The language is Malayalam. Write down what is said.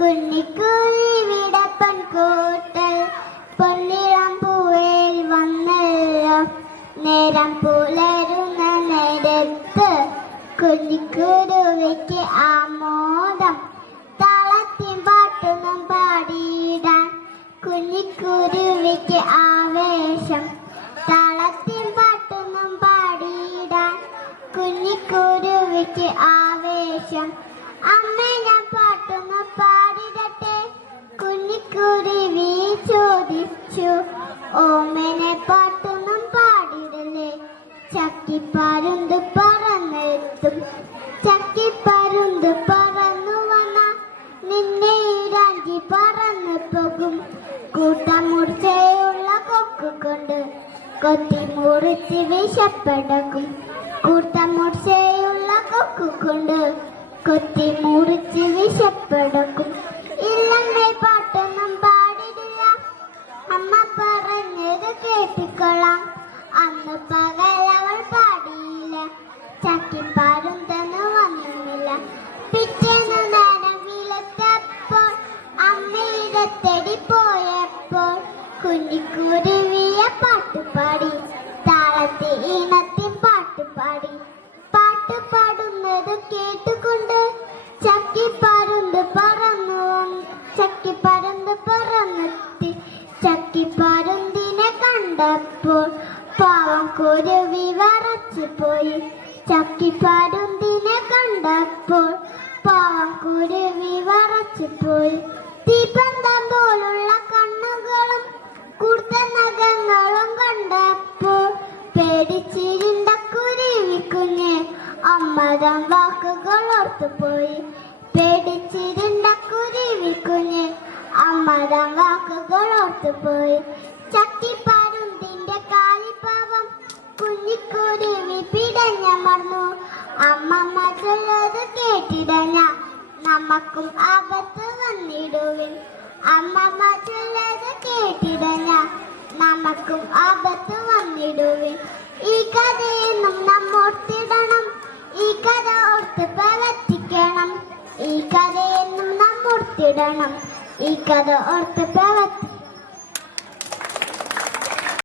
കുഞ്ഞിക്കുരുവിയുടെ പെൺകൂട്ടൽ പൊന്നിളം പൂവേൽ വന്നല്ലോ. നേരം പുലരുന്ന നേരത്ത് കുഞ്ഞിക്കുരുവിക്ക് ആമോദം. താളത്തിൻ പാട്ടൊന്നും പാടിയിടാൻ കുഞ്ഞിക്കുരുവിക്ക് ആവേശം. താളത്തിൻ പാട്ടൊന്നും പാടിയിടാൻ കുഞ്ഞിക്കുരുവിക്ക് ആവേശം. അമ്മേ, ഞാൻ പാട്ടൊന്ന് പാടിടട്ടെ? കുഞ്ഞിക്കുരുവി ചോദിച്ചു. ഓമനെ പാട്ടൊന്നും പാടിടല്ലേ? ചക്കിപ്പരുന്ത് പറന്നെത്തും. ചക്കിപ്പരുന്ത് പറന്നു വന്ന നിന്നെ ഇരാഞ്ചി പറന്നു പോകും. കൂട്ടമൂർച്ചയുള്ള കൊക്കുകൊണ്ട് കൊത്തി മുറിച്ച് വിശപ്പടക്കും. കൂട്ടമൂർച്ചയുള്ള കൊക്കുകൊണ്ട് കൊത്തി മുറിച്ച് വിശപ്പടക്കും. ഇല്ലമ്മേ, പാട്ടൊന്നും പാടിടില്ല. അമ്മ പറഞ്ഞത് കേട്ടിക്കൊള്ളാം. അന്ന് പകലവൾ പാടിയില്ല. ചക്കിപ്പരുന്തെന്ന് വന്നുമില്ല. പിറ്റേന്ന് നേരം വിളത്തപ്പോൾ അമ്മയുടെ തേടി പോയപ്പോൾ കുഞ്ഞിക്കുരുവിയെ പാട്ടുപാടി. താളത്തിൽ ഈണത്തിൽ പാട്ടുപാടി. പാട്ട് പാടുന്നത് കേട്ടുകൊണ്ട് ചക്കിപ്പരുന്ത് പറന്നെത്തി. ചക്കിപ്പരുന്തിനെ കണ്ടപ്പോൾ പാവം കുരുവി വിറച്ചു പോയി. ചക്കിപ്പരുന്തിനെ കണ്ടപ്പോൾ പാവം കുരുവി വിറച്ചു പോയി. തീപ്പന്തം പോലുള്ള കണ്ണുകളും കൂർത്ത നഖങ്ങളും കണ്ടപ്പോൾ പേടിച്ചിരുണ്ട കുരുവിക്കുഞ്ഞ് അമ്മതം വാക്കുകൾ ഓർത്തുപോയി. പേടിച്ചിരുണ്ട കുരുവിക്കുഞ്ഞ് അമ്മതം വാക്കുകൾ ഓർത്തുപോയി. ചക്കിപ്പരുന്തിന്റെ കാലിപ്പാവം കുഞ്ഞിക്കുരുവി പിടഞ്ഞമർന്നു. അമ്മമ്മ ചൊല്ലത് കേട്ടിടഞ്ഞ നമുക്കും ആപത്ത് വന്നിടുവിൻ. അമ്മമ്മ ചൊല്ലത് കേട്ടിടഞ്ഞ നമുക്കും ആപത്ത് വന്നിടുവിൻ. ഈ കഥയെന്നും നമ്മോർത്തിടണം. ഈ കഥ ഓർത്ത് പ്രവർത്തിക്കണം. ഈ കഥയെന്നും നമ്മോർത്തിടണം. ഈ കഥ ഓർത്ത് പ്രവർത്തിക്കണം.